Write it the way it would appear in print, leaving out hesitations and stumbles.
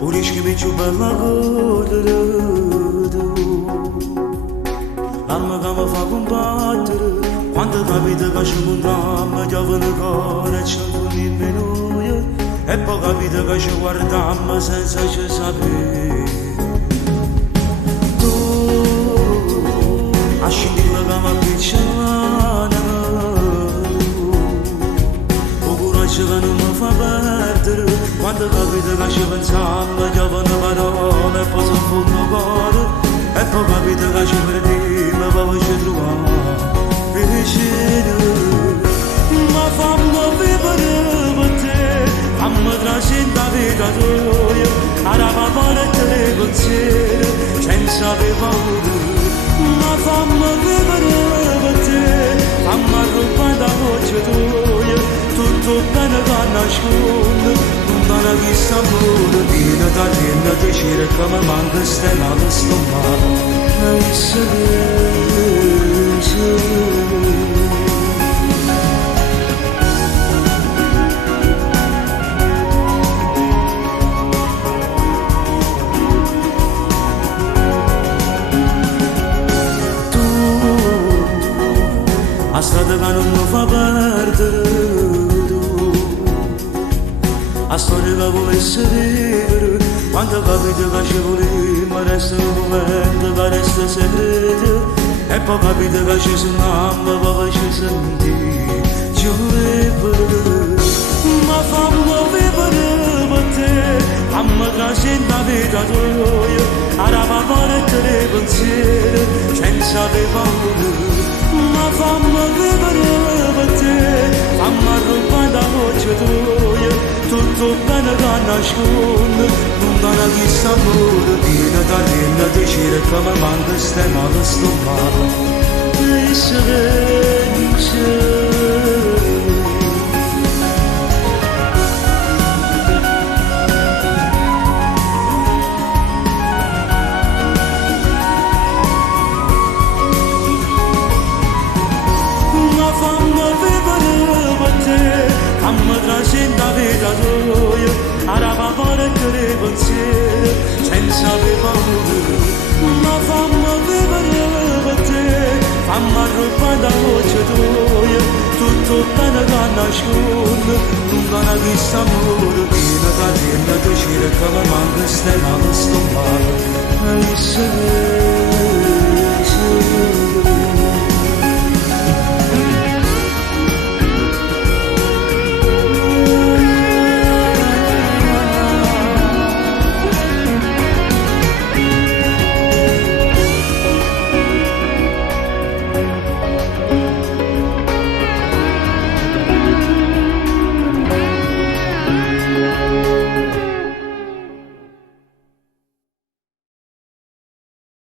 Urișchi bella godere L'arma che mi fa combattere Quando capita che ci contammo Giovane cuore ci puni noi E poi capita che ci guardiamo senza ci sapere Tu a scindere che mi appicciano O coraggio che non mi fa perdere Quando capita che ci pensiamo Giovane parole e poi si fonda cuore E poi capita che ci perdiamo poi ci troviamo vicino Ma fammi vivere per te Fammi trascendere la vita tua Araba fare te pensieri senza avere paura Ma fammi vivere per te Fammi arrubare la voce tua Tutto bene che nasconde Lontana chi sta amore Viene da rienda te cerca Ma manca stella che sto male E se a strada che non mi fa perdere tu a storia che volesse vivere quando capita che ci voleva resta un momento che resta segreto e poi capita che ci sentiamo poi ci senti ci vorrebbe ma fammi vivere per te fammi trascendere la vita tua araba fare te pensieri senza avere paura ma fammi vivere per te, fammi arrubare la voce tua, tutto bene che nasconde, lontana chi sta amore, viene da rienda te cerca, ma manca stella che sto male, e se fammi trascendere la vita tua araba fare che pensieri senza avere paura ma fammi vivere per te fammi arrubare la voce tua tutto bene che nasconde lontana chi sta amore viene da rienda te cerca ma manca stella che sto male e se